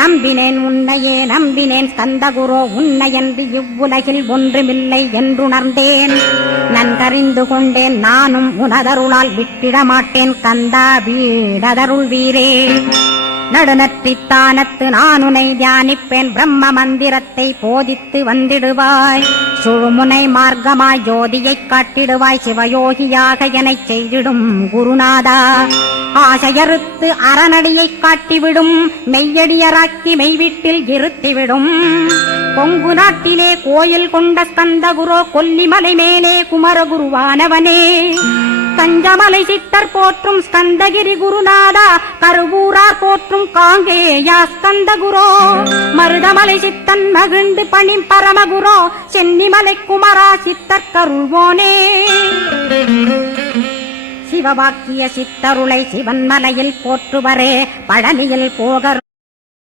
நம்பினேன் உன்னையே நம்பினேன் ஸ்கந்தகுரோ உன்னையன்றி இவ்வுலகில் ஒன்றுமில்லை என்றுணர்ந்தேன். நன்கறிந்து கொண்டேன் நானும் உனதருளால் விட்டிட மாட்டேன் கந்தா வீடதருள் வீரே. நடுநற்றித்தானத்து நான் உனை தியானிப்பேன் பிரம்ம மந்திரத்தை போதித்து வந்திடுவாய். சுழுமுனை மார்க்கமாய் ஜோதியைக் காட்டிடுவாய் சிவயோகியாக எனச் செய்திடும் குருநாதா. ஆசையறுத்து அறநடியைக் காட்டிவிடும் மெய்யடியராக்கி மெய்வீட்டில் இருத்திவிடும். கொங்கு நாட்டிலே கோயில் கொண்ட ஸ்கந்தகுரோ கொல்லிமலை மேலே குமரகுருவானவனே. கஞ்சமலை சித்தர் போற்றும் ஸ்கந்தகிரி குருநாதா கருவூரார் போற்றும் காங்கேயா ஸ்கந்தகுரோ. மருதமலை சித்தன் மகிழ்ந்து பணி பரமகுரோ சென்னிமலை குமரா சித்தர் கருள்வோனே. சிவவாக்கிய சித்தருளை சிவன்மலையில் போற்றுவரே பழனியில் போகர்